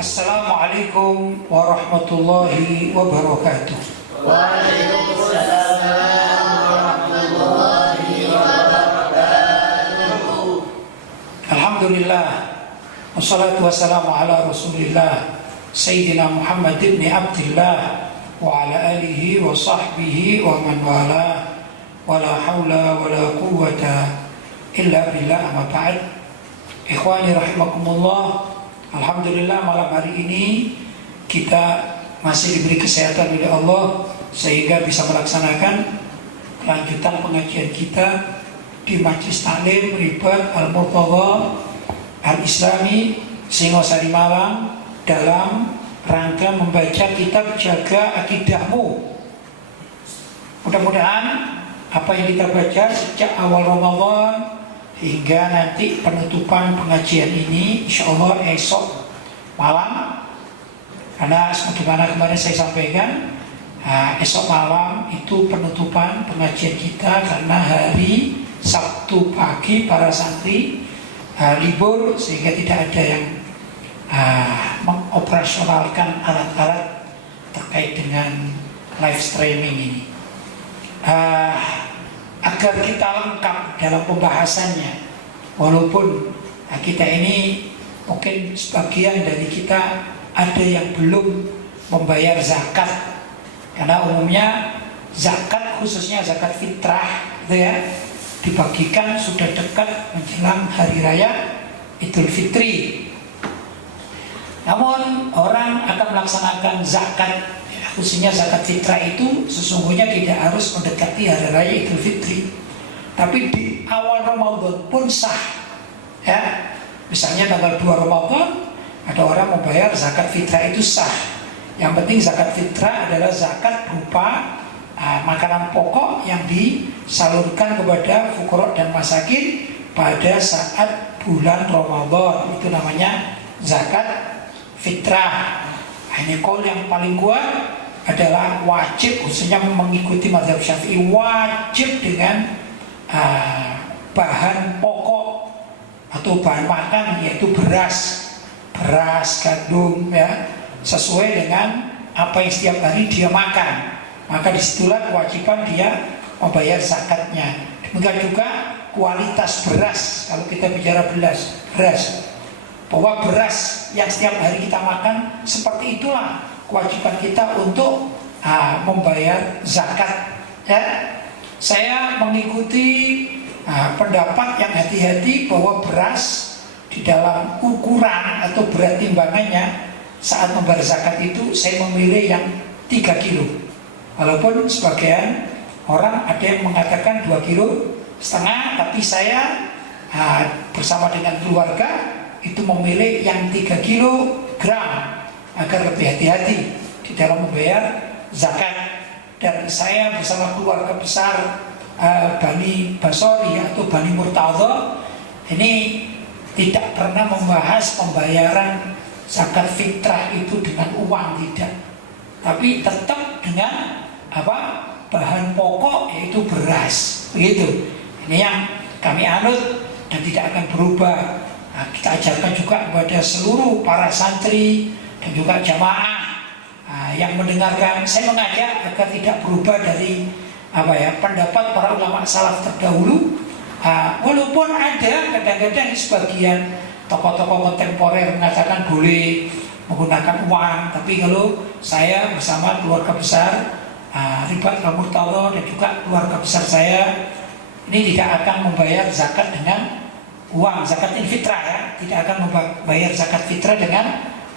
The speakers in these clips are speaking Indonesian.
Assalamualaikum warahmatullahi wabarakatuh. Waalaikumsalam warahmatullahi wabarakatuh. Alhamdulillah, wassalatu wassalamu ala rasulillah Sayyidina Muhammad ibn Abdillah wa ala alihi wa sahbihi wa man wala wa la hawla wa la quwwata illa billah, amma ba'd. Ikhwani rahimakumullah, alhamdulillah malam hari ini kita masih diberi kesehatan oleh Allah sehingga bisa melaksanakan kelanjutan pengajian kita di Majlis Taklim Ribat Al-Murtadha Al-Islami Singosari Malang dalam rangka membaca kitab Jaga Akidahmu. Mudah-mudahan apa yang kita baca sejak awal Ramadan hingga nanti penutupan pengajian ini insyaallah esok malam, karena sebagaimana kemarin saya sampaikan, esok malam itu penutupan pengajian kita karena hari Sabtu pagi para santri libur sehingga tidak ada yang mengoperasionalkan alat-alat terkait dengan live streaming ini. Agar kita lengkap dalam pembahasannya, walaupun kita ini mungkin sebagian dari kita ada yang belum membayar zakat, karena umumnya zakat khususnya zakat fitrah gitu ya, dibagikan sudah dekat menjelang hari raya Idul Fitri. Namun orang akan melaksanakan zakat khususnya zakat fitrah itu sesungguhnya tidak harus mendekati hari raya Idul Fitri, tapi di awal Ramadan pun sah ya. Misalnya tanggal 2 Ramadan ada orang membayar zakat fitrah, itu sah. Yang penting zakat fitrah adalah zakat berupa makanan pokok yang disalurkan kepada fuqara dan masakin pada saat bulan Ramadan, itu namanya zakat fitrah. Ini qaul yang paling kuat adalah wajib, khususnya mengikuti mazhab Syafi'i, wajib dengan bahan pokok atau bahan makan, yaitu beras, gandum ya, sesuai dengan apa yang setiap hari dia makan. Maka disitulah kewajiban dia membayar zakatnya. Demikian juga kualitas beras, kalau kita bicara beras, bahwa beras yang setiap hari kita makan, seperti itulah kewajiban kita untuk membayar zakat ya. Saya mengikuti pendapat yang hati-hati bahwa beras di dalam ukuran atau berat timbangannya saat membayar zakat itu saya memilih yang 3 kilo. Walaupun sebagian orang ada yang mengatakan 2,5 kilo, tapi saya bersama dengan keluarga itu memilih yang 3 kilogram agar lebih hati-hati di dalam membayar zakat. Dan saya bersama keluarga besar Bani Basori atau Bani Murtadha ini tidak pernah membahas pembayaran zakat fitrah itu dengan uang, tidak, tapi tetap dengan bahan pokok, yaitu beras, begitu. Ini yang kami anut dan tidak akan berubah. Kita ajarkan juga kepada seluruh para santri dan juga jamaah yang mendengarkan. Saya mengajak agar tidak berubah dari pendapat para ulama salaf terdahulu. Walaupun ada kadang-kadang sebagian tokoh-tokoh kontemporer mengatakan boleh menggunakan uang, tapi kalau saya bersama keluarga besar Ribat Al-Murtadha dan juga keluarga besar saya ini tidak akan membayar zakat dengan uang, zakat fitrah ya, tidak akan membayar zakat fitrah dengan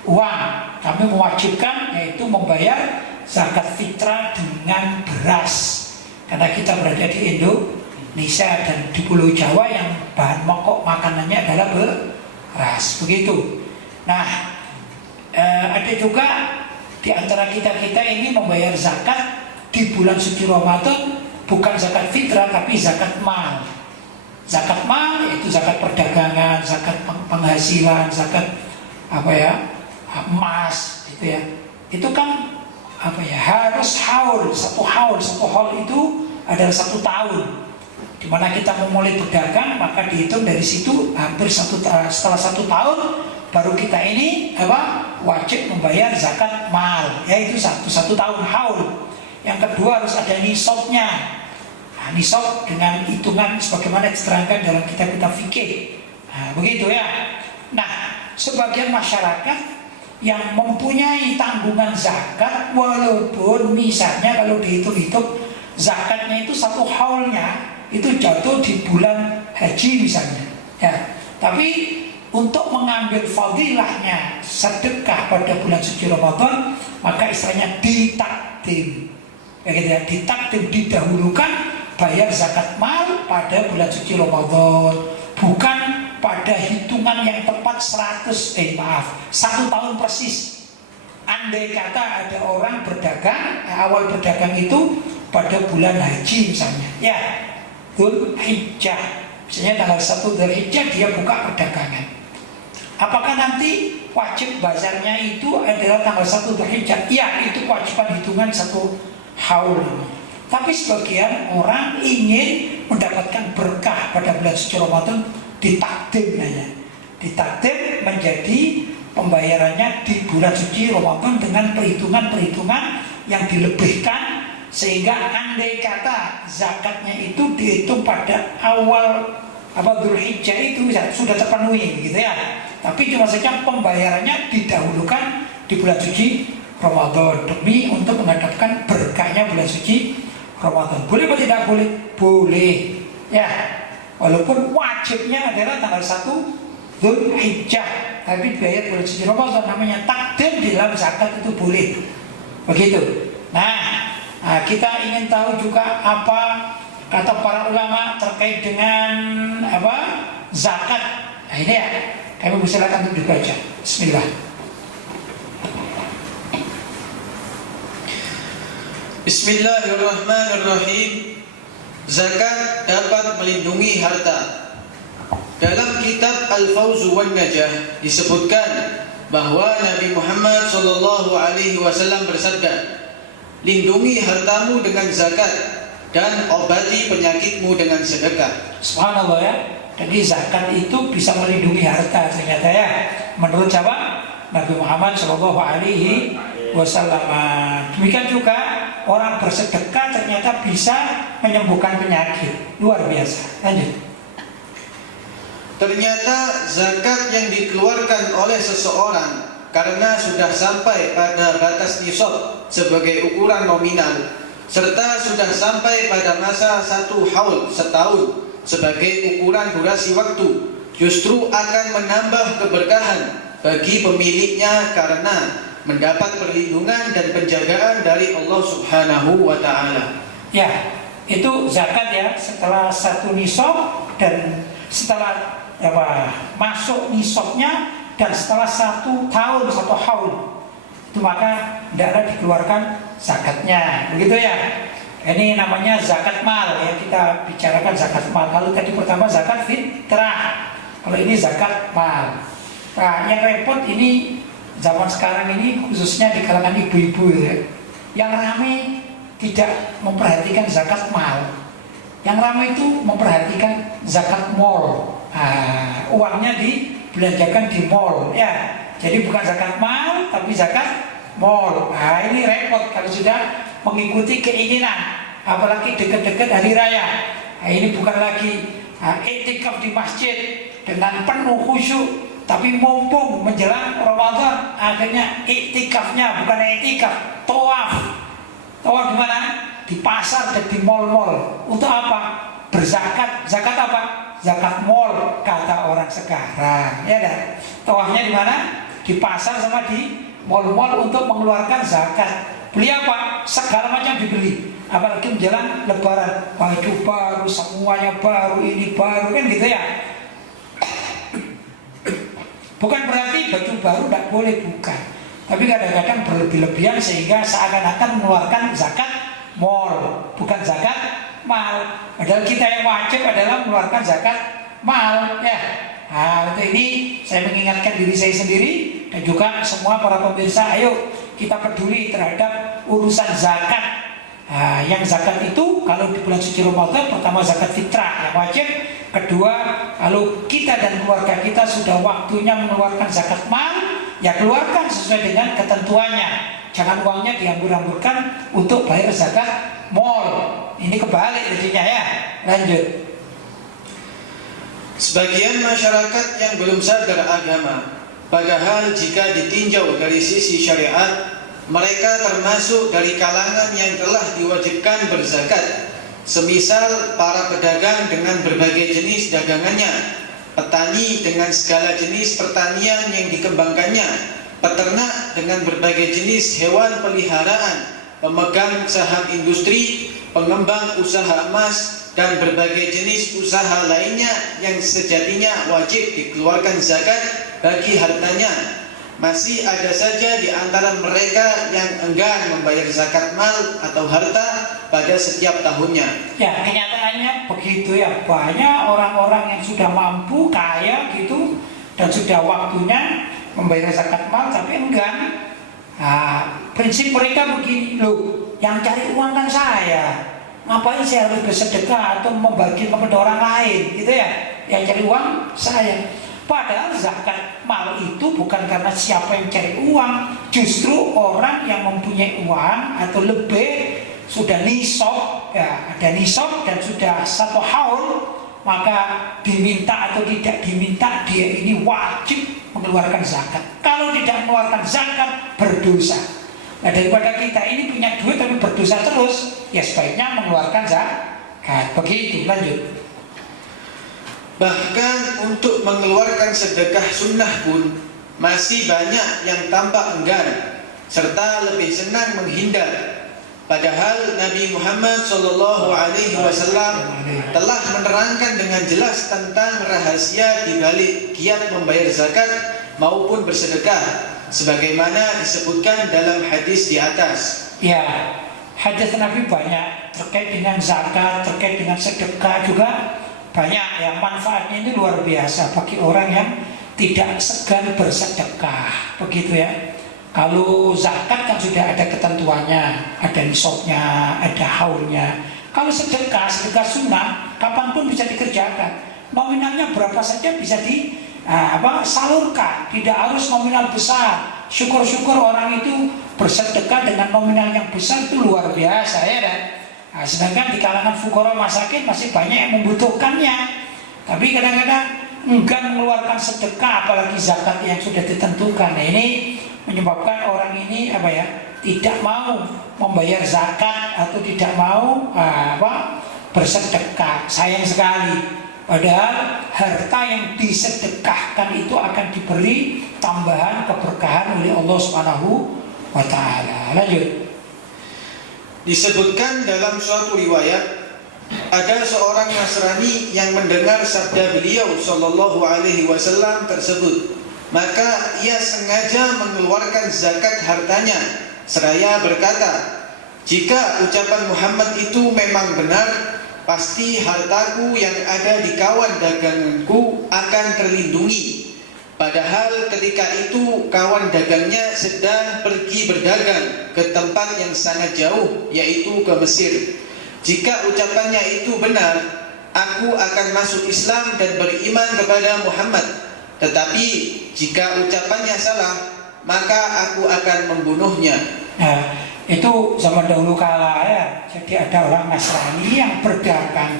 uang. Kami mewajibkan yaitu membayar zakat fitrah dengan beras, karena kita berada di Indonesia dan di Pulau Jawa yang bahan pokok makanannya adalah beras, begitu. Nah, ada juga di antara kita ini membayar zakat di bulan suci Ramadan, bukan zakat fitrah tapi zakat mal. Zakat mal yaitu zakat perdagangan, zakat penghasilan, zakat emas gitu ya. Itu kan harus haul, satu haul itu adalah 1 tahun. Dimana kita memulai berdagang, maka dihitung dari situ hampir setelah 1 tahun baru kita ini wajib membayar zakat mal, yaitu satu tahun haul. Yang kedua harus ada nisabnya. Nah, nisab dengan hitungan sebagaimana diterangkan dalam kitab-kitab fikih. Nah, begitu ya. Nah, sebagian masyarakat yang mempunyai tanggungan zakat, walaupun misalnya kalau dihitung-hitung zakatnya itu satu haulnya itu jatuh di bulan haji misalnya, ya. Tapi untuk mengambil fadilahnya sedekah pada bulan suci Ramadan, maka istilahnya ditakdim, ya gitu ya, ditakdim, didahulukan bayar zakat mal pada bulan suci Ramadan, bukan pada hitungan yang tepat 1 tahun persis. Andai kata ada orang berdagang, awal berdagang itu pada bulan haji misalnya, ya, Dzulhijjah, misalnya tanggal 1 Dzulhijjah dia buka perdagangan. Apakah nanti wajib bazarnya itu adalah tanggal 1 Dzulhijjah? Ya, itu kewajiban hitungan satu haul. Tapi sebagian orang ingin mendapatkan berkah pada bulan suci Ramadan, ditakdim namanya. Ditakdim menjadi pembayarannya di bulan suci Ramadan dengan perhitungan-perhitungan yang dilebihkan, sehingga andai kata zakatnya itu dihitung pada awal Dzulhijjah itu sudah terpenuhi gitu ya. Tapi cuma saja pembayarannya didahulukan di bulan suci Ramadan demi untuk menghadapkan berkahnya bulan suci Ramadan. Boleh atau tidak boleh? Boleh. Ya. Walaupun wajibnya adalah tanggal 1 Dzulhijjah, tapi bayar bulan suci Ramadan, namanya takdim di dalam zakat itu boleh. Begitu. Nah, kita ingin tahu juga apa kata para ulama terkait dengan zakat. Nah, ini ya, kami persilakan untuk dibaca. Bismillah. Bismillahirrahmanirrahim. Zakat dapat melindungi harta. Dalam kitab Al-Fawzu wan Najah disebutkan bahwa Nabi Muhammad SAW bersabda, lindungi hartamu dengan zakat dan obati penyakitmu dengan sedekah. Subhanallah ya. Jadi zakat itu bisa melindungi harta ternyata ya. Menurut siapa? Nabi Muhammad SAW. Demikian juga orang bersedekah ternyata bisa menyembuhkan penyakit. Luar biasa. Lanjut. Ternyata zakat yang dikeluarkan oleh seseorang karena sudah sampai pada batas nisab sebagai ukuran nominal, serta sudah sampai pada masa 1 haul setahun sebagai ukuran durasi waktu, justru akan menambah keberkahan bagi pemiliknya karena mendapat perlindungan dan penjagaan dari Allah Subhanahu wa Ta'ala. Ya, itu zakat ya. Setelah 1 nisab dan setelah masuk nisabnya dan setelah 1 tahun 1 haul itu maka tidaklah dikeluarkan zakatnya, begitu ya. Ini namanya zakat mal ya, kita bicarakan zakat mal. Kalau tadi pertama zakat fitrah, kalau ini zakat mal. Nah, yang repot ini zaman sekarang ini khususnya di kalangan ibu-ibu ya, yang ramai tidak memperhatikan zakat mal. Yang ramai itu memperhatikan zakat mall. Uangnya dibelanjakan di mall ya. Jadi bukan zakat mal tapi zakat mall. Ini repot kalau sudah mengikuti keinginan, apalagi dekat-dekat hari raya. Ini bukan lagi iktikaf di masjid dengan penuh khusyuk, tapi mumpung menjelang Ramadan akhirnya iktikafnya bukan iktikaf, tawaf. Tawaf di mana? Di pasar dan di mall-mall. Untuk apa? Berzakat. Zakat apa? Zakat mall kata orang sekarang. Ya kan? Tawafnya di mana? Di pasar sama di mall-mall untuk mengeluarkan zakat. Beli apa? Segala macam dibeli. Apalagi menjelang Lebaran, baju baru, semuanya baru, ini baru, kan gitu ya. Bukan berarti baju baru tidak boleh, bukan. Tapi kadang-kadang berlebih-lebihan sehingga seakan-akan mengeluarkan zakat mall, bukan zakat mal. Padahal kita yang wajib adalah mengeluarkan zakat mal, ya. Untuk ini saya mengingatkan diri saya sendiri dan juga semua para pemirsa, ayo kita peduli terhadap urusan zakat. Yang zakat itu kalau di bulan suci Ramadan, pertama zakat fitrah yang wajib, kedua kalau kita dan keluarga kita sudah waktunya mengeluarkan zakat mal, ya keluarkan sesuai dengan ketentuannya. Jangan uangnya dihambur-hamburkan untuk bayar zakat mal. Ini kebalik jadinya ya. Lanjut. Sebagian masyarakat yang belum sadar agama, padahal jika ditinjau dari sisi syariat, mereka termasuk dari kalangan yang telah diwajibkan berzakat. Semisal para pedagang dengan berbagai jenis dagangannya, petani dengan segala jenis pertanian yang dikembangkannya, peternak dengan berbagai jenis hewan peliharaan, pemegang saham industri, pengembang usaha emas, dan berbagai jenis usaha lainnya yang sejatinya wajib dikeluarkan zakat bagi hartanya. Masih ada saja di antara mereka yang enggan membayar zakat mal atau harta pada setiap tahunnya. Ya, kenyataannya begitu ya. Banyak orang-orang yang sudah mampu, kaya gitu, dan sudah waktunya membayar zakat mal tapi enggan. Prinsip mereka begini, loh, yang cari uang kan saya, ngapain saya harus bersedekah atau membagi kepada orang lain gitu ya. Yang cari uang saya. Padahal zakat mal itu bukan karena siapa yang cari uang, justru orang yang mempunyai uang atau lebih sudah nisab, ya ada nisab dan sudah 1 haul, maka diminta atau tidak diminta dia ini wajib mengeluarkan zakat. Kalau tidak mengeluarkan zakat berdosa. Nah, daripada kita ini punya duit tapi berdosa terus, ya sebaiknya mengeluarkan zakat. Begitu, lanjut. Bahkan untuk mengeluarkan sedekah sunnah pun masih banyak yang tampak enggan serta lebih senang menghindar. Padahal Nabi Muhammad SAW telah menerangkan dengan jelas tentang rahasia di balik giat membayar zakat maupun bersedekah, sebagaimana disebutkan dalam hadis di atas. Ya, hadis Nabi banyak terkait dengan zakat, terkait dengan sedekah juga. Banyak yang manfaatnya ini luar biasa bagi orang yang tidak segan bersedekah, begitu ya. Kalau zakat kan sudah ada ketentuannya, ada nisabnya, ada haulnya. Kalau sedekah sunnah, kapanpun bisa dikerjakan. Nominalnya berapa saja bisa salurkan, tidak harus nominal besar. Syukur-syukur orang itu bersedekah dengan nominal yang besar itu luar biasa ya kan. Sedangkan di kalangan fuqara masakin masih banyak yang membutuhkannya. Tapi kadang-kadang enggan mengeluarkan sedekah, apalagi zakat yang sudah ditentukan. Nah, ini menyebabkan orang ini tidak mau membayar zakat atau tidak mau bersedekah. Sayang sekali. Padahal harta yang disedekahkan itu akan diberi tambahan keberkahan oleh Allah Subhanahu wa taala. Lanjut. Disebutkan dalam suatu riwayat, ada seorang Nasrani yang mendengar sabda beliau Shallallahu Alaihi Wasallam tersebut, maka ia sengaja mengeluarkan zakat hartanya, seraya berkata, jika ucapan Muhammad itu memang benar, pasti hartaku yang ada di kawan daganganku akan terlindungi. Padahal ketika itu kawan dagangnya sedang pergi berdagang ke tempat yang sangat jauh, yaitu ke Mesir. Jika ucapannya itu benar, aku akan masuk Islam dan beriman kepada Muhammad. Tetapi jika ucapannya salah, maka aku akan membunuhnya. Nah, itu zaman dahulu kala ya. Jadi ada orang Nasrani yang berdagang,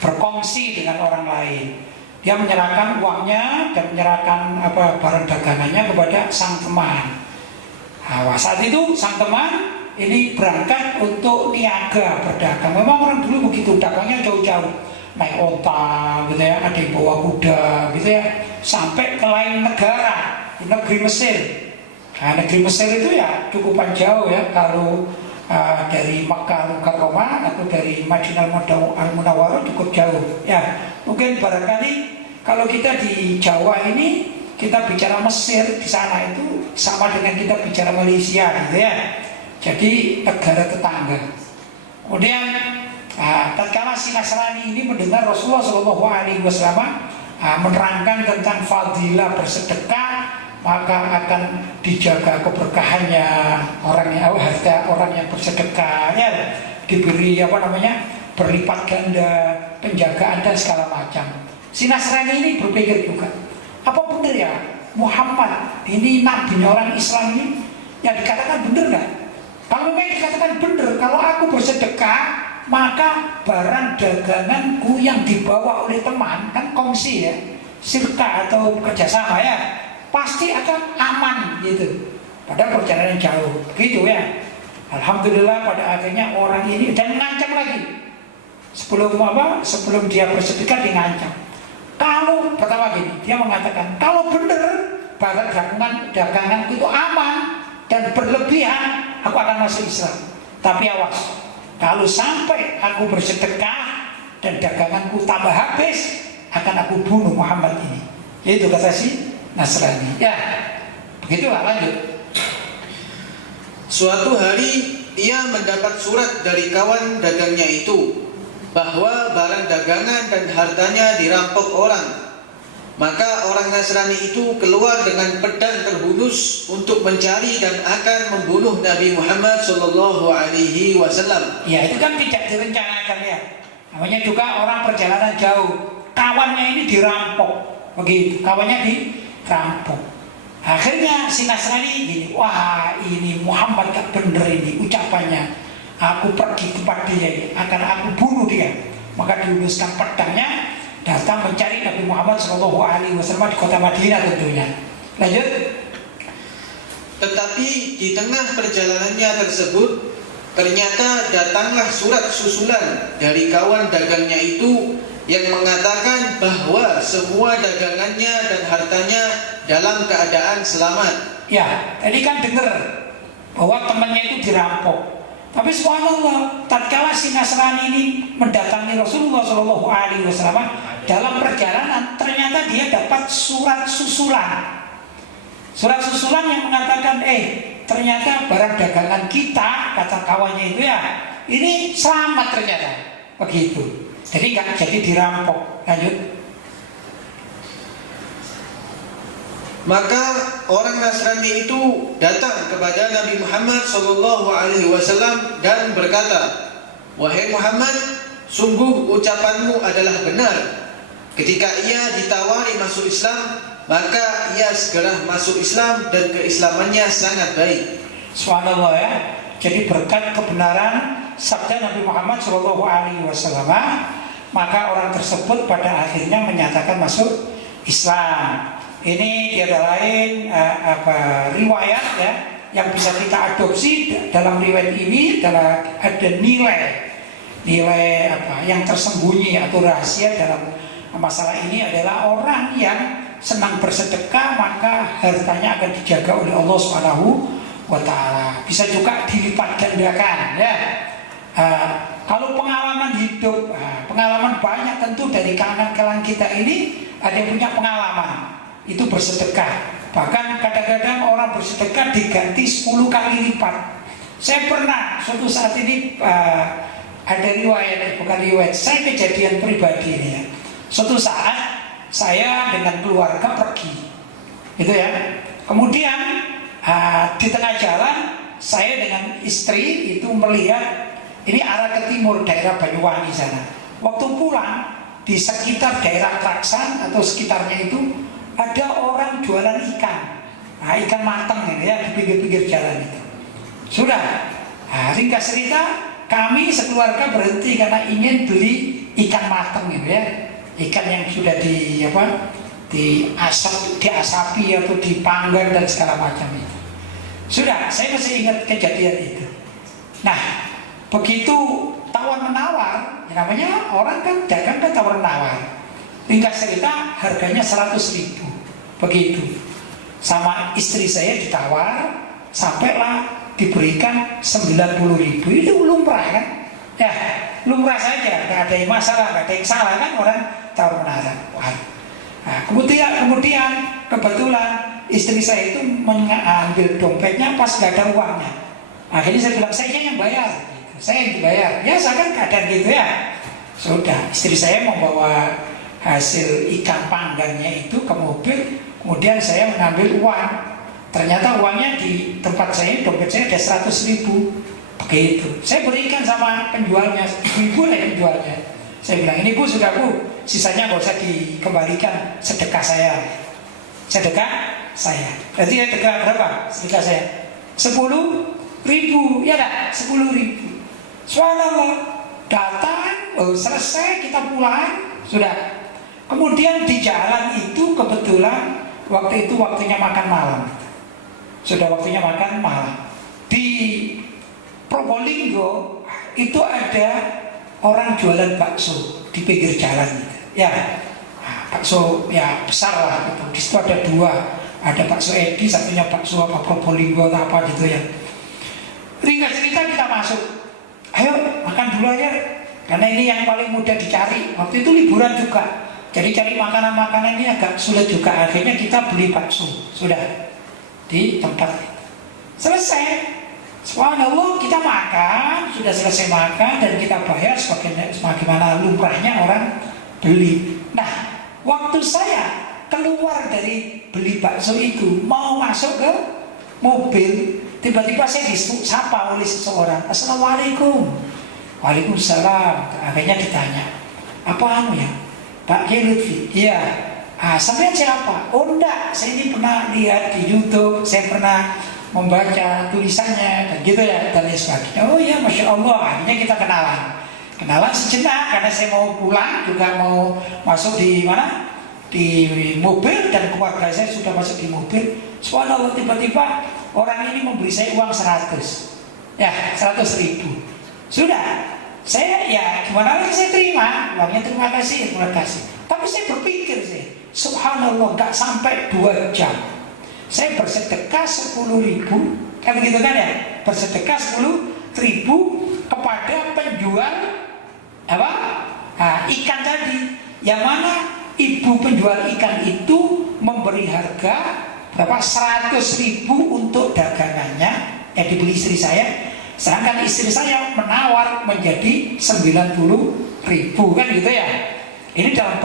berkongsi dengan orang lain. Dia menyerahkan uangnya dan menyerahkan barang dagangannya kepada sang teman. Saat itu sang teman ini berangkat untuk niaga berdagang. Memang orang dulu begitu, dagangnya jauh-jauh, naik onta gitu ya, ada yang bawa kuda gitu ya, sampai ke lain negara, di negeri Mesir. Nah, negeri Mesir itu ya cukupan jauh ya, kalau dari Makkah Al-Mukarramah atau dari Madinah Al-Munawwarah cukup jauh ya. Mungkin barangkali kalau kita di Jawa ini, kita bicara Mesir di sana itu sama dengan kita bicara Malaysia gitu ya. Jadi negara tetangga. Kemudian tatkala si Nasrani ini mendengar Rasulullah SAW menerangkan tentang fadilah bersedekah, maka akan dijaga keberkahannya orang yang harta orang yang bersedekah, ya, diberi berlipat ganda penjagaan dan segala macam. Si Nasrani ini berpikir juga, apa benar ya Muhammad ini nabinya orang Islam ini yang dikatakan benar nggak? Kalau memang dikatakan benar, kalau aku bersedekah maka barang daganganku yang dibawa oleh teman, kan kongsi ya, sirka atau kerjasama ya, pasti akan aman gitu. Padahal perjalanan jauh, gitu ya. Alhamdulillah pada akhirnya orang ini dan mengancam lagi. Sebelum dia bersedekah dia ngancam. Kalau pertama gini, dia mengatakan kalau benar barang daganganku itu aman dan berlebihan, aku akan masuk Islam. Tapi awas, kalau sampai aku bersedekah dan daganganku tambah habis, akan aku bunuh Muhammad ini. Itu kata si Nasrani. Ya, begitulah, lanjut. Suatu hari ia mendapat surat dari kawan dagangnya itu bahwa barang dagangan dan hartanya dirampok orang. Maka orang Nasrani itu keluar dengan pedang terhunus untuk mencari dan akan membunuh Nabi Muhammad SAW. Ya, itu kan tidak direncanakan ya. Namanya juga orang perjalanan jauh. Kawannya ini dirampok, begitu. Kawannya dirampok. Akhirnya si Nasrani gini, wah ini Muhammad gak bener ini ucapannya. Aku pergi tempat dia ini, akan aku bunuh dia. Maka dihunuskan pedangnya, datang mencari Nabi Muhammad SAW di kota Madinah tentunya. Lanjut. Tetapi di tengah perjalanannya tersebut, ternyata datanglah surat susulan dari kawan dagangnya itu yang mengatakan bahwa semua dagangannya dan hartanya dalam keadaan selamat. Ya, tadi kan dengar bahwa temannya itu dirampok. Tapi subhanallah, tatkala si Nasrani ini mendatangi Rasulullah SAW dalam perjalanan, ternyata dia dapat surat susulan. Surat susulan yang mengatakan, ternyata barang dagangan kita, kata kawannya itu ya, ini selamat ternyata. Begitu. Jadi nggak jadi dirampok. Lanjut. Maka orang Nasrani itu datang kepada Nabi Muhammad SAW dan berkata, wahai Muhammad, sungguh ucapanmu adalah benar. Ketika ia ditawari masuk Islam, maka ia segera masuk Islam dan keislamannya sangat baik. Subhanallah ya. Jadi berkat kebenaran sabda Nabi Muhammad SAW, maka orang tersebut pada akhirnya menyatakan masuk Islam. Ini tiada lain riwayat ya yang bisa kita adopsi. Dalam riwayat ini adalah ada nilai yang tersembunyi atau rahasia dalam masalah ini adalah orang yang senang bersedekah maka hartanya akan dijaga oleh Allah SWT. Bisa juga dilipat gandakan ya. Kalau pengalaman hidup, pengalaman banyak tentu dari kalangan kita ini ada yang punya pengalaman itu bersedekah. Bahkan kadang-kadang orang bersedekah diganti 10 kali lipat. Saya pernah suatu saat ini ada riwayat, bukan riwayat, saya kejadian pribadi ini ya. Suatu saat saya dengan keluarga pergi, gitu ya. Kemudian di tengah jalan saya dengan istri itu melihat ini arah ke timur daerah Banyuwangi sana. Waktu pulang di sekitar daerah Traksan atau sekitarnya itu ada orang jualan ikan, ikan matang ini ya di pinggir-pinggir jalan itu. Sudah, ringkas cerita, kami sekeluarga berhenti karena ingin beli ikan matang gitu ya, ikan yang sudah diasapi atau dipanggang dan segala macam itu. Sudah, saya masih ingat kejadian itu. Nah, begitu tawar menawar, namanya orang kan dagang kan tawar menawar. Ringkas cerita harganya 100.000 begitu. Sama istri saya ditawar sampailah diberikan 90.000. Itu lumrah kan? Ya lumrah saja, nggak ada yang masalah, nggak ada yang salah kan orang tawar menawar. Nah, kemudian kebetulan istri saya itu mengambil dompetnya pas nggak ada uangnya. Akhirnya saya bilang saya yang bayar, saya yang dibayar. Ya saya kan keadaan gitu ya. Sudah, istri saya membawa hasil ikan panggangnya itu ke mobil, Kemudian saya mengambil uang. Ternyata uangnya di tempat saya, dompet saya ada 100.000. Begitu. Saya berikan sama penjualnya, ibu lah penjualnya. Saya bilang, ini bu, sudah bu, sisanya nggak usah dikembalikan, sedekah saya. Sedekah saya. Berarti ya sedekah berapa? Sedekah saya 10.000, ya tak? 10.000. Subhanallah, datang, selesai, kita pulang, sudah. Kemudian di jalan itu kebetulan waktu itu waktunya makan malam. Sudah waktunya makan malam. Di Probolinggo itu ada orang jualan bakso di pinggir jalan, ya, bakso ya besar lah gitu. Di situ ada dua, ada bakso Edi, satunya bakso apa Probolinggo atau apa gitu ya. Ringkas cerita kita masuk, ayo makan dulu aja, karena ini yang paling mudah dicari. Waktu itu liburan juga, jadi cari makanan-makanan ini agak sulit juga. Akhirnya kita beli bakso, sudah di tempat itu. Selesai. Subhanallah, kita makan, sudah selesai makan dan kita bayar sebagaimana lumrahnya orang beli. Nah, waktu saya keluar dari beli bakso itu, mau masuk ke mobil, tiba-tiba saya disapa oleh seseorang. Assalamualaikum. Waalaikumsalam. Akhirnya ditanya, apa anu ya? Pak Kiai Lutfi? Iya. Sampai siapa? Oh enggak, saya ini pernah lihat di YouTube, saya pernah membaca tulisannya dan gitu ya, dan lain sebagainya. Oh iya, Masya Allah. Akhirnya kita kenalan sejenak, karena saya mau pulang juga, mau masuk di mana, di mobil, dan keluarga saya sudah masuk di mobil. Subhanallah, tiba-tiba orang ini memberi saya uang 100, ya 100.000. Sudah, saya ya gimana lagi, saya terima uangnya, terima kasih. Tapi saya berpikir subhanallah, gak sampai 2 jam saya bersedekah 10.000, kan begitu kan ya, bersedekah 10.000 kepada penjual apa ikan tadi, yang mana ibu penjual ikan itu memberi harga berapa, 100.000 untuk dagangannya yang dibeli istri saya, sedangkan istri saya menawar menjadi 90.000, kan gitu ya. Ini dalam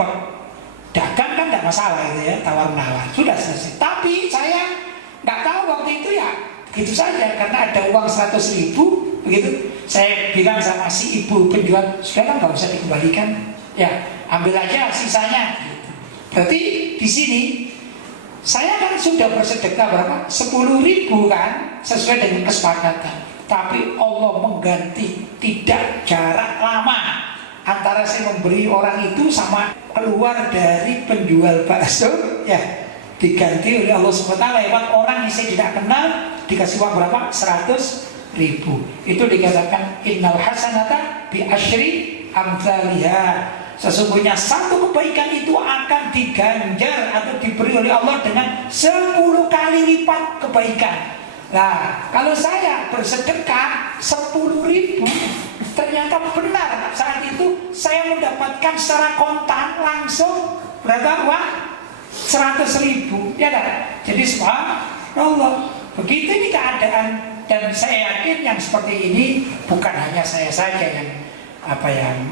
dagang kan tidak masalah gitu ya, tawar menawar, sudah selesai. Tapi saya nggak tahu waktu itu ya, gitu saja, karena ada uang 100.000 begitu. Saya bilang sama si ibu penjual, sudah nggak usah dikembalikan, ya ambil aja sisanya. Gitu. Berarti di sini saya kan sudah bersedekah berapa? 10.000 kan, sesuai dengan kesepakatan. Tapi Allah mengganti, tidak jarak lama antara saya memberi orang itu sama keluar dari penjual bakso, ya diganti oleh Allah SWT lewat orang yang saya tidak kenal, dikasih uang berapa? 100.000. Itu dikatakan innal hasanata bi asyri amthaliha. Sesungguhnya satu kebaikan itu akan diganjar atau diberi oleh Allah dengan 10 kali lipat kebaikan. Nah, kalau saya bersedekah 10.000, ternyata benar saat itu saya mendapatkan secara kontan langsung berapa uang? 100.000, ya kan? Jadi subhanallah, begitu ini keadaan. Dan saya yakin yang seperti ini bukan hanya saya saja yang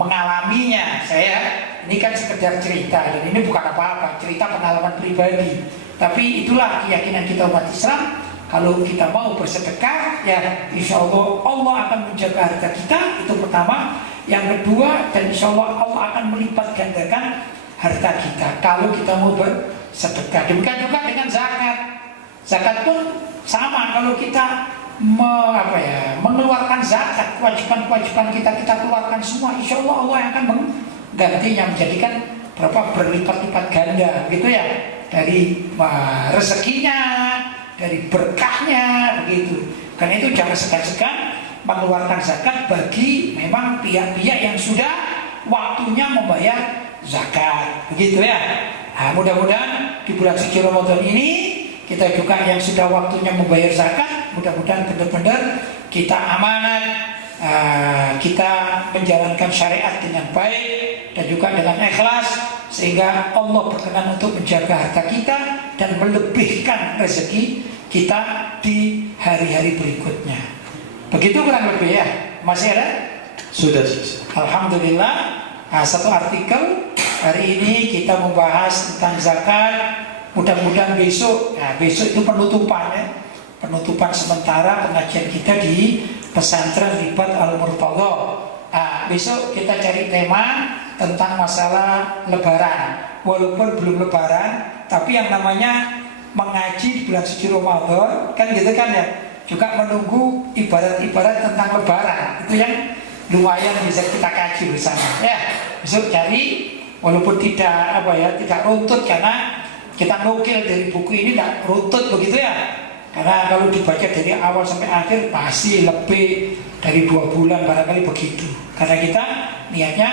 mengalaminya. Saya ini kan sekedar cerita, dan ini bukan apa-apa, cerita pengalaman pribadi. Tapi itulah keyakinan kita umat Islam. Kalau kita mau bersedekah, ya insya Allah Allah akan menjaga harta kita, itu pertama. Yang kedua, dan insya Allah Allah akan melipat gandakan harta kita kalau kita mau bersedekah. Demikian juga dengan zakat. Zakat pun sama, kalau kita mengeluarkan zakat, kewajiban-kewajiban kita keluarkan semua, insya Allah Allah yang akan menggantinya, menjadikan berapa berlipat-lipat ganda, gitu ya, dari rezekinya, dari berkahnya, begitu. Karena itu jangan segan-segan mengeluarkan zakat bagi memang pihak-pihak yang sudah waktunya membayar zakat, begitu ya. Nah, mudah-mudahan di bulan suci Ramadan ini kita juga yang sudah waktunya membayar zakat, mudah-mudahan benar-benar kita amanat, kita menjalankan syariat dengan baik dan juga dengan ikhlas, sehingga Allah berkenan untuk menjaga harta kita dan melebihkan rezeki kita di hari-hari berikutnya. Begitu kurang lebih ya. Masih ada? Sudah. Alhamdulillah. Satu artikel hari ini kita membahas tentang zakat Mudah-mudahan besok, nah besok itu penutupan ya, penutupan sementara pengajian kita di pesantren Ribat Al-Murtadha. Nah, besok kita cari tema tentang masalah Lebaran. Walaupun belum Lebaran, tapi yang namanya mengaji di bulan suci Ramadan kan gitu kan ya, juga menunggu ibarat-ibarat tentang Lebaran. Itu yang lumayan bisa kita kaji bersama ya. Besok cari, walaupun tidak tidak runtut karena kita nukil dari buku ini tidak runtut begitu ya. Karena kalau dibaca dari awal sampai akhir pasti lebih dari 2 bulan barangkali begitu. Karena kita niatnya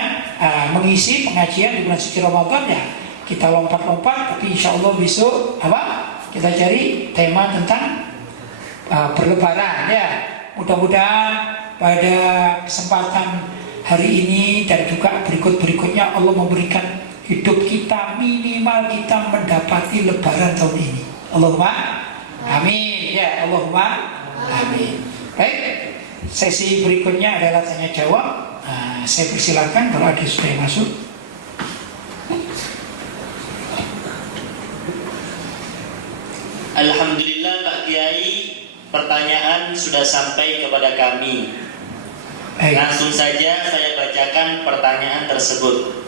mengisi pengajian di bulan suci Ramadan ya. Kita lompat-lompat, tapi insya Allah besok kita cari tema tentang berlebaran ya. Mudah-mudahan pada kesempatan hari ini dan juga berikut-berikutnya Allah memberikan hidup kita minimal kita mendapati Lebaran tahun ini. Allahumma amin ya, Allahumma amin. Baik, sesi berikutnya adalah tanya jawab. Saya persilakan kalau ada sudah yang masuk. Alhamdulillah Pak Kiai, pertanyaan sudah sampai kepada kami. Langsung saja saya bacakan pertanyaan tersebut.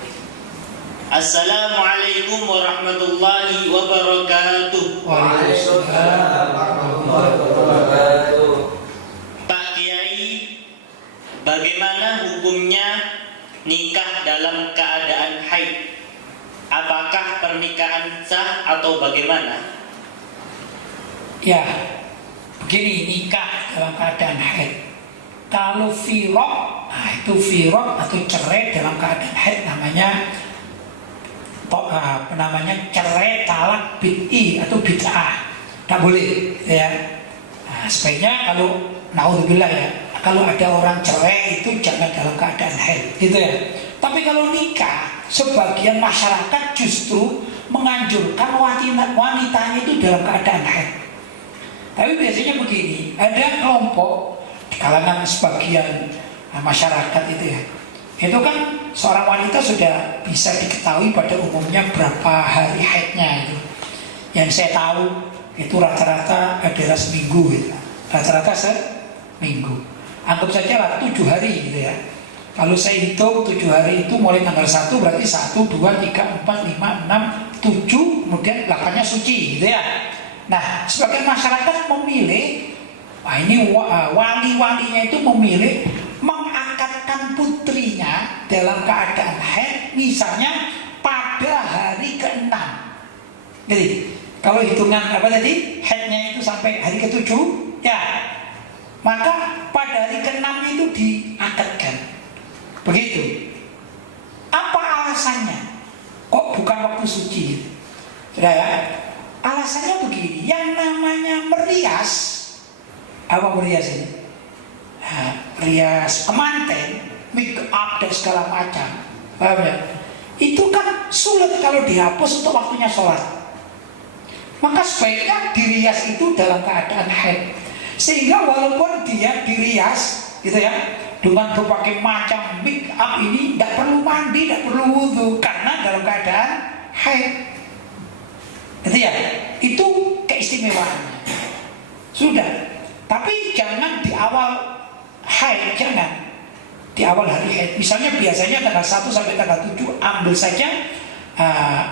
Assalamualaikum warahmatullahi wabarakatuh. Waalaikumsalam warahmatullahi wabarakatuh. Pak Kiai, bagaimana hukumnya nikah dalam keadaan haid? Apakah pernikahan sah atau bagaimana? Ya, begini, nikah dalam keadaan haid. Kalau firaq, itu firaq atau cerai dalam keadaan haid namanya cerai talak bid'i atau bid'ah. Tak boleh ya. Sebaiknya kalau naudzubillah ya, kalau ada orang cerai itu jangan dalam keadaan haid, gitu ya. Tapi kalau nikah, sebagian masyarakat justru menganjurkan wanitanya itu dalam keadaan haid. Tapi biasanya begini, ada kelompok di kalangan sebagian masyarakat itu ya, itu kan seorang wanita sudah bisa diketahui pada umumnya berapa hari haidnya itu. Yang saya tahu itu rata-rata adalah seminggu gitu. Rata-rata seminggu. Anggap saja lah 7 hari gitu ya. Kalau saya hitung 7 hari itu mulai tanggal 1 berarti 1, 2, 3, 4, 5, 6, 7, kemudian 8-nya suci gitu ya. Nah, sebagian masyarakat memilih, ini wali-walinya itu memilih mengakadkan putrinya dalam keadaan haid, misalnya pada hari ke-6. Jadi, kalau hitungan haidnya itu sampai hari ke-7, ya, maka pada hari ke-6 itu diakadkan. Begitu. Apa alasannya? Kok bukan waktu suci? Sudah ya? Alasannya begini, yang namanya merias, apa merias ini? Rias kemanten, make up dan segala macam, paham ya? Itu kan sulit kalau dihapus untuk waktunya sholat. Maka sebaiknya dirias itu dalam keadaan haid, sehingga walaupun dia dirias, gitu ya, dengan berbagai macam make up ini, tidak perlu mandi, tidak perlu wudhu, karena dalam keadaan haid. Gitu ya, itu keistimewaannya. Sudah, tapi jangan di awal haid, jangan di awal hari haid. Misalnya biasanya tanggal 1 sampai tanggal 7, ambil saja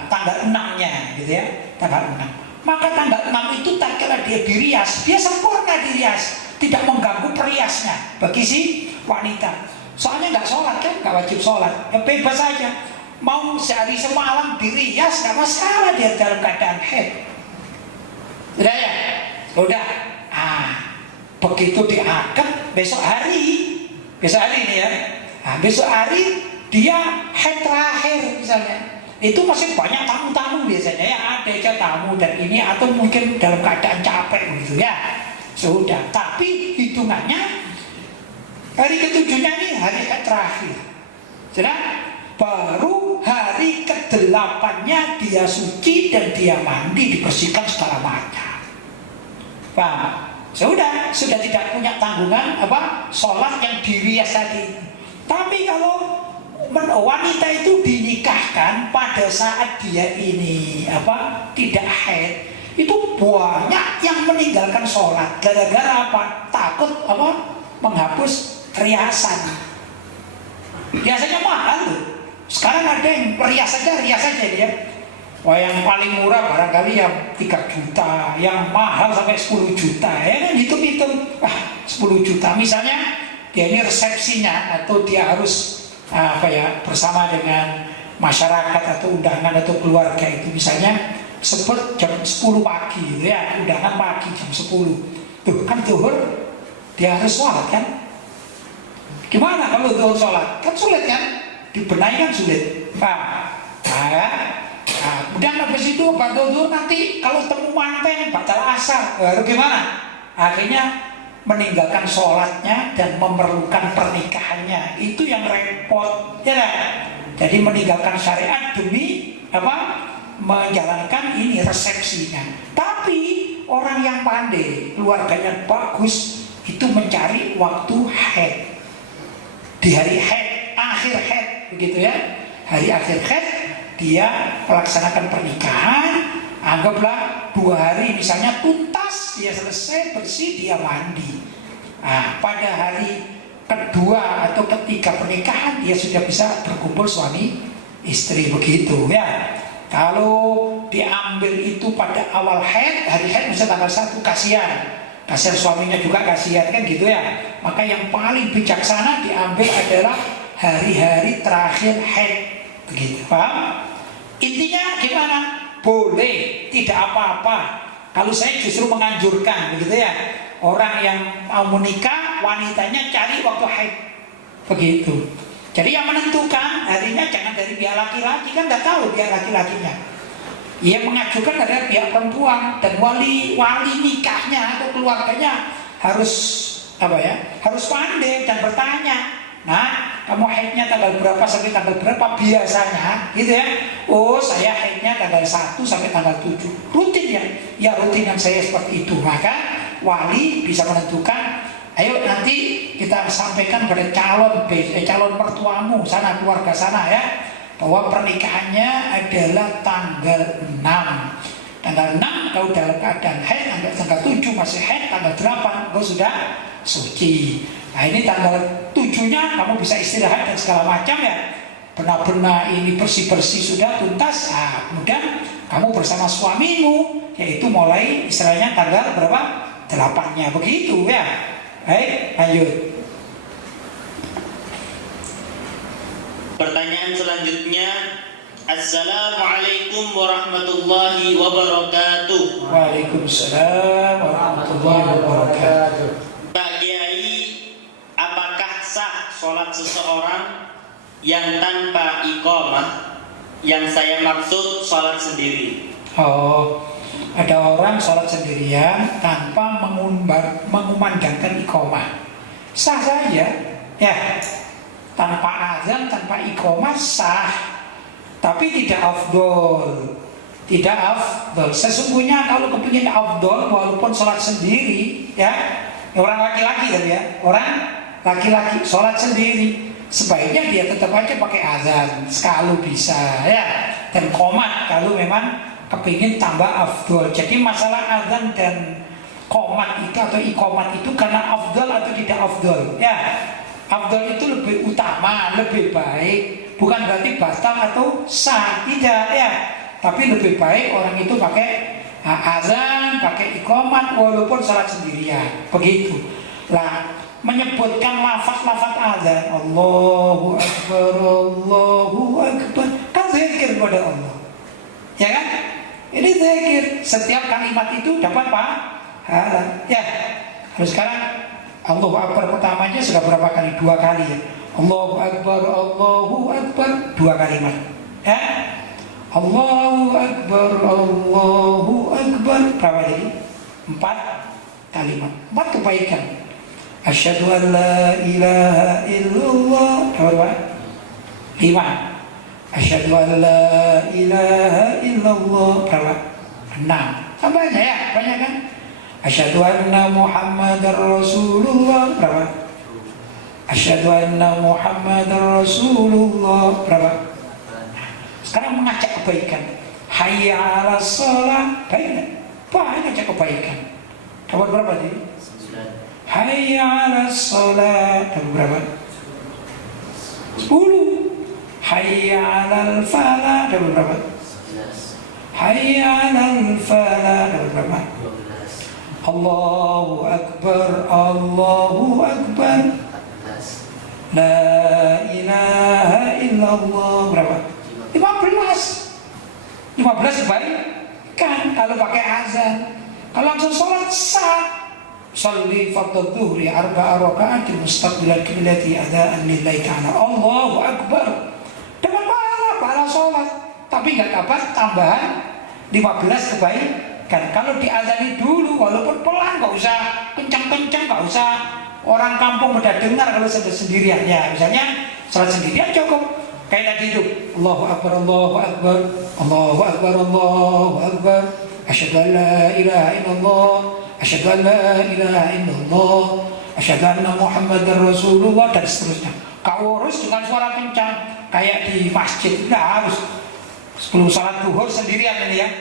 tanggal 6-nya gitu ya, tanggal 6. Maka tanggal 6 itu tak kira dia dirias, dia sempurna dirias, tidak mengganggu periasnya bagi si wanita. Soalnya nggak sholat kan, nggak wajib sholat, ya bebas saja. Mau sehari semalam dirias nggak masalah, dia dalam keadaan haid. Udah ya, udah. Begitu diakad besok hari ini ya. Besok hari dia haid terakhir misalnya. Itu masih banyak tamu-tamu biasanya ya, ada aja tamu dan ini atau mungkin dalam keadaan capek gitu ya. Sudah, tapi hitungannya hari ke-7-nya ini hari terakhir. Sudah, baru hari ke-8-nya dia suci dan dia mandi, dibersihkan segala macam. Paham? Sudah tidak punya tanggungan sholat yang dirias tadi. Tapi kalau wanita itu dinikahkan pada saat dia ini tidak haid, itu banyak yang meninggalkan sholat gara-gara apa? Takut menghapus riasan. Biasanya mahal loh. Sekarang ada yang rias saja dia. Wah, yang paling murah barangkali yang 3 juta, yang mahal sampai 10 juta. Ya kan hitung-hitung. 10 juta misalnya dia ini resepsinya atau dia harus bersama dengan masyarakat atau undangan atau keluarga itu misalnya sebut jam 10 pagi gitu ya, undangan pagi jam 10. Tuh kan zuhur dia harus sholat kan. Gimana kalau zuhur sholat? Kan sulit kan? Dibenahi kan sulit. Kemudian habis itu zuhur nanti kalau temu manten batal asar. Lalu gimana? Akhirnya meninggalkan sholatnya dan memerlukan pernikahannya. Itu yang repot ya kan? Jadi meninggalkan syariat demi menjalankan ini resepsinya. Tapi orang yang pandai, keluarganya bagus, itu mencari waktu haid. Di hari haid, akhir haid begitu ya. Hari akhir haid dia melaksanakan pernikahan. Anggaplah 2 hari misalnya tuntas, dia selesai bersih, dia mandi. Pada hari kedua atau ketiga pernikahan dia sudah bisa berkumpul suami istri begitu ya. Kalau diambil itu pada awal haid, hari haid bisa tanggal 1, kasihan suaminya juga kasihan kan gitu ya. Maka yang paling bijaksana diambil adalah hari-hari terakhir haid begitu, paham? Intinya gimana? Boleh, tidak apa-apa. Kalau saya justru menganjurkan begitu ya, orang yang mau menikah wanitanya cari waktu haid begitu. Jadi yang menentukan harinya jangan dari pihak laki-laki, kan tidak tahu pihak laki-lakinya. Yang mengajukan adalah pihak perempuan, dan wali nikahnya atau keluarganya harus harus pandai dan bertanya. Nah, kamu haidnya tanggal berapa sampai tanggal berapa biasanya gitu ya. Oh, saya haidnya tanggal 1 sampai tanggal 7. Rutin ya? Ya rutinan saya seperti itu. Maka wali bisa menentukan, ayo nanti kita sampaikan pada calon mertuamu sana, keluarga sana ya, bahwa pernikahannya adalah tanggal 6. Tanggal 6 kau dalam keadaan haid, tanggal 7 masih haid, tanggal 8 kau sudah suci. Nah ini tanggal 7-nya kamu bisa istirahat dan segala macam ya. Benar-benar ini bersih-bersih sudah tuntas. Kemudian kamu bersama suamimu, yaitu mulai istilahnya tanggal berapa? 8-nya begitu ya. Baik, lanjut. Pertanyaan selanjutnya, Assalamualaikum warahmatullahi wabarakatuh. Waalaikumsalam warahmatullahi wabarakatuh. Pak Kiai, apakah sah sholat seseorang yang tanpa iqamah? Yang saya maksud sholat sendiri. Oh, ada orang sholat sendirian tanpa mengumandangkan iqamah. Sah saja ya. Tanpa azan, tanpa iqamah sah. Tapi tidak afdol. Tidak afdol. Sesungguhnya kalau kepingin afdol, walaupun sholat sendiri ya, orang laki-laki tadi ya, orang laki-laki sholat sendiri, sebaiknya dia tetap aja pakai azan kalau bisa ya, dan qomat kalau memang kepingin tambah afdol. Jadi masalah azan dan qomat itu atau iqamat itu karena afdol atau tidak afdol ya. Afdol itu lebih utama, lebih baik, bukan berarti batal atau sah, tidak ya. Tapi lebih baik orang itu pakai azan, pakai iqamat walaupun sholat sendirian, begitu. Lah, menyebutkan lafaz-lafaz azan, Allahu Akbar, kan zikir kepada Allah, ya kan? Ini zikir. Setiap kalimat itu dapat pahala, ya. Terus sekarang Allahu Akbar pertamanya sudah berapa kali? 2 kali ya. Allahu Akbar, 2 kalimat, ya. Allahu Akbar, berapa jadi? 4 kalimat, 4 kebaikan. Asyhadu an la ilaha illallah, berapa? 5. Asyhadu an la ilaha illallah, berapa? 6. Banyak ya, banyak kan? Asyhadu anna Muhammadar Rasulullah, berapa? Asyhadu anna Muhammadar Rasulullah. Berapa? Sekarang mengajak kebaikan. Hayya 'alas shalah. Banyak ajak kebaikan. Dapat berapa tadi? 9. Hayya 'alas shalah. Dapat berapa? 10. Hayya 'alal falah. Dapat berapa? 11. Hayya 'alal falah. Dapat berapa? 12. Allahu Akbar, Allahu Akbar. 14. La ilaha illallah. Berapa? 15. 15 kebaikan kalau pakai azan. Kalau langsung sholat sah. Sholli fardhu dhuhri 4 raka'atin mustaqbilal qiblati adaan lillahi ta'ala. Allahu Akbar. Dapat pahala sholat. Tapi nggak dapat tambahan 15 kebaikan. Kalau diazani dulu walaupun pelan, nggak usah kencang-kencang, nggak usah orang kampung udah dengar kalau sendirian. Ya misalnya sholat sendirian cukup. Kayak tadi itu, Allahu Akbar, Allahu Akbar, Allahu Akbar, Allahu Akbar. Asyhadu an la ilaha illallah, asyhadu an la ilaha illallah, asyhadu anna Muhammadar Rasulullah, dan seterusnya. Kau harus dengan suara kencang, kayak di masjid. Nggak harus. Sebelum salat zuhur sendirian ini ya.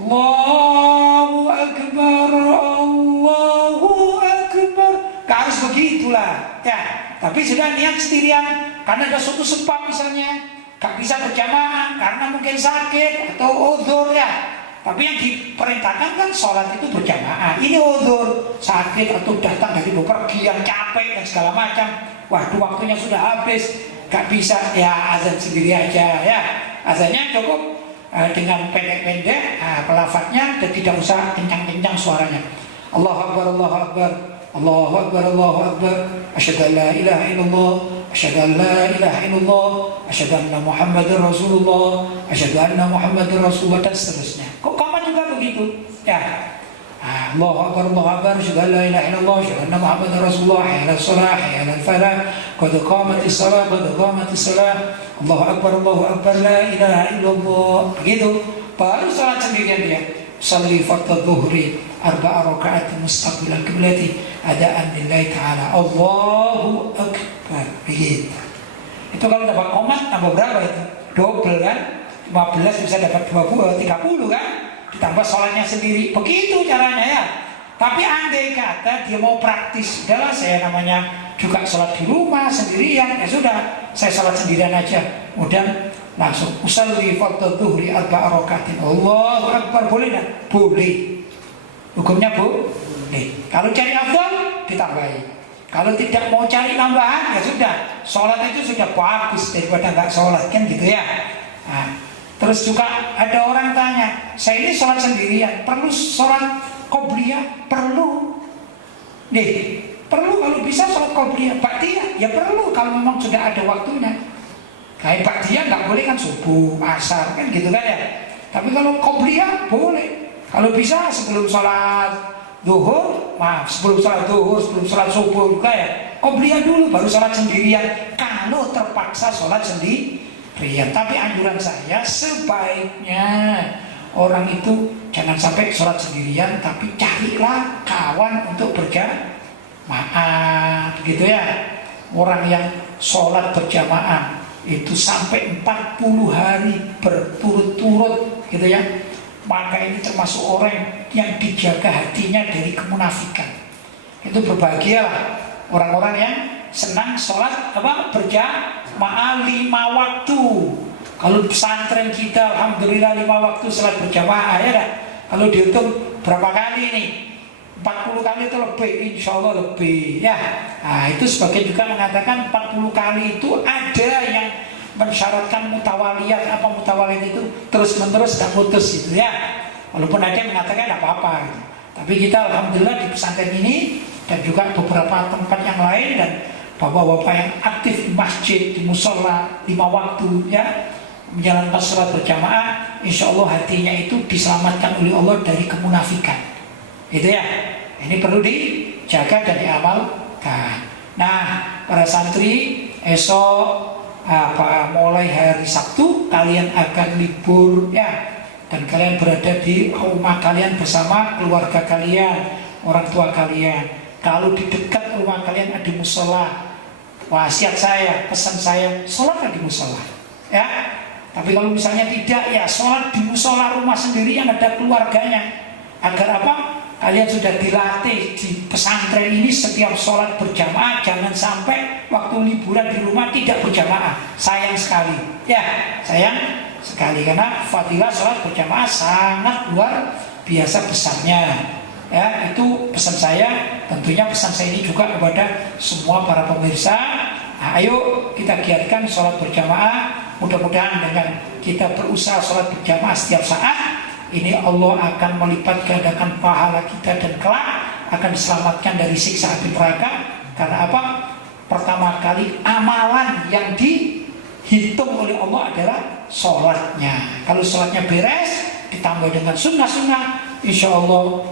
Allahu Akbar, Allahu Akbar. Nggak harus begitulah. Ya. Tapi sudah niat sendirian karena ada suatu sebab misalnya gak bisa berjamaah karena mungkin sakit atau udzur ya. Tapi yang diperintahkan kan sholat itu berjamaah. Ini udzur, sakit atau datang dari bepergian, capek dan segala macam. Waduh, waktunya sudah habis, gak bisa, ya azan sendiri aja ya. Azannya cukup dengan pendek-pendek pelafadznya dan tidak usah kencang-kencang suaranya. Allahu Akbar, Allahu Akbar, Allahu Akbar, Allahu Akbar. Asyhadu an la ilaha illallah, asyhadu an la ilaha illallah, asyhadu anna Muhammadar Rasulullah, asyhadu anna Muhammadar Rasulullah, dan seterusnya. Kok kapan juga begitu? Ya. Allahu Akbar, Allahu Akbar, asyhadu an la ilaha illallah, asyhadu anna Muhammadar Rasulullah, hayya 'alas shalah, hayya 'alal falah, qad qamatis shalah, qad qamatis shalah. Allahu Akbar, Allahu Akbar, la ilaha illallah. Begitu. Baru salat sendirian dia. Sholli fardhu dhuhri 4 raka'atin mustaqbilal qiblati adaan lillahi ta'ala. Allahu Akbar. Begitu. Itu kalau dapat komat tambah berapa itu? Double kan? 15 bisa dapat 20, 30 kan? Ditambah sholatnya sendiri. Begitu caranya ya. Tapi andai kata dia mau praktis, udahlah saya namanya juga sholat di rumah sendirian, ya sudah saya sholat sendirian aja. Udah langsung usalli fardhu dhuhri 4 raka'atin. Allahu Akbar, boleh enggak? Boleh. Hukumnya boleh. Kalau cari afdal ditambahi. Kalau tidak mau cari tambahan ya sudah, sholat itu sudah bagus daripada nggak sholat kan gitu ya. Nah, terus juga ada orang tanya, saya ini sholat sendirian, perlu sholat qobliyah? Perlu. Nih, perlu kalau bisa sholat qobliyah. Ba'diyah ya perlu kalau memang sudah ada waktunya. Kayak ba'diyah nggak boleh kan subuh, asar kan gitu kan ya. Tapi kalau qobliyah boleh. Kalau bisa sebelum sholat zuhur, sebelum sholat zuhur, sebelum sholat subuh juga ya. Qobliyah dulu baru sholat sendirian. Kalau terpaksa sholat sendirian. Tapi anjuran saya sebaiknya orang itu jangan sampai sholat sendirian, tapi carilah kawan untuk berjamaah, gitu ya. Orang yang sholat berjamaah itu sampai 40 hari berturut-turut, gitu ya. Maka ini termasuk orang yang dijaga hatinya dari kemunafikan. Itu berbahagialah orang-orang yang senang sholat berjamaah 5 waktu. Kalau pesantren kita alhamdulillah 5 waktu sholat berjamaah ya dah. Kalau dihitung berapa kali nih? 40 kali itu lebih, insya Allah lebih ya. Nah, itu sebagian juga mengatakan 40 kali itu ada yang mensyaratkan mutawaliyat. Apa mutawaliyat itu? Terus menerus dan putus gitu ya. Walaupun ada yang mengatakan tidak apa-apa gitu. Tapi kita alhamdulillah di pesantren ini dan juga beberapa tempat yang lain dan bapak-bapak yang aktif di masjid, di musola 5 waktu ya, menjalankan sholat berjamaah, insya Allah hatinya itu diselamatkan oleh Allah dari kemunafikan. Itu ya. Ini perlu dijaga dan diamalkan. Nah, para santri, esok mulai hari Sabtu kalian akan libur ya, dan kalian berada di rumah kalian bersama keluarga kalian, orang tua kalian. Kalau di dekat rumah kalian ada musola, wasiat saya, pesan saya, sholatlah di musola. Ya, tapi kalau misalnya tidak, ya sholat di musola rumah sendiri yang ada keluarganya. Agar apa? Kalian sudah dilatih di pesantren ini setiap sholat berjamaah, jangan sampai waktu liburan di rumah tidak berjamaah. Sayang sekali, ya, sayang sekali karena fadilah sholat berjamaah sangat luar biasa besarnya. Ya, itu pesan saya. Tentunya pesan saya ini juga kepada semua para pemirsa. Nah, ayo kita giatkan sholat berjamaah. Mudah-mudahan dengan kita berusaha sholat berjamaah setiap saat, ini Allah akan melipat gandakan pahala kita dan kelak akan diselamatkan dari siksa api neraka. Karena apa? Pertama kali amalan yang dihitung oleh Allah adalah sholatnya. Kalau sholatnya beres, ditambah dengan sunnah-sunnah, insya Allah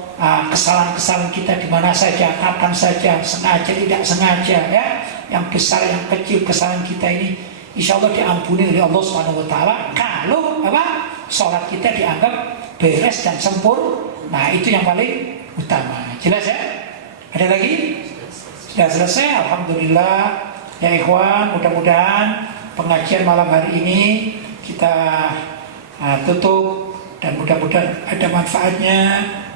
kesalahan-kesalahan kita di mana saja, kapan saja, sengaja tidak sengaja, ya, yang besar yang kecil kesalahan kita ini, insya Allah diampuni oleh Allah Subhanahu Wa Taala. Kalau apa? Sholat kita dianggap beres dan sempurna. Nah, itu yang paling utama. Jelas ya? Ada lagi? Sudah selesai? Alhamdulillah. Ya ikhwan, mudah-mudahan pengajian malam hari ini kita tutup dan mudah-mudahan ada manfaatnya.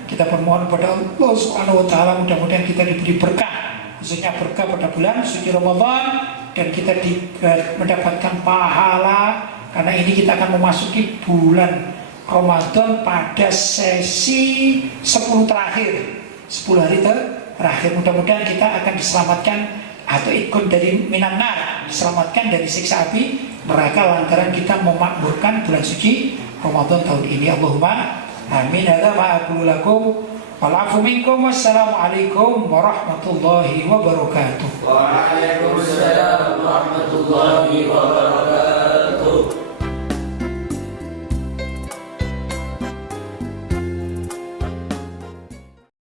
Kita bermohon kepada Allah Subhanahu Wa Taala, mudah-mudahan kita diberi berkah, khususnya berkah pada bulan suci Ramadan, dan kita mendapatkan pahala karena ini kita akan memasuki bulan Ramadan pada sesi 10 terakhir, 10 hari terakhir. Mudah-mudahan kita akan diselamatkan atau ikut dari minan nar, diselamatkan dari siksa api neraka lantaran kita memakmurkan bulan suci Ramadan tahun ini. Allahumma amin. Hadza ma aqulu lakum wal afu minkum. Wassalamualaikum warahmatullahi wabarakatuh. Waalaikumsalam warahmatullahi wabarakatuh.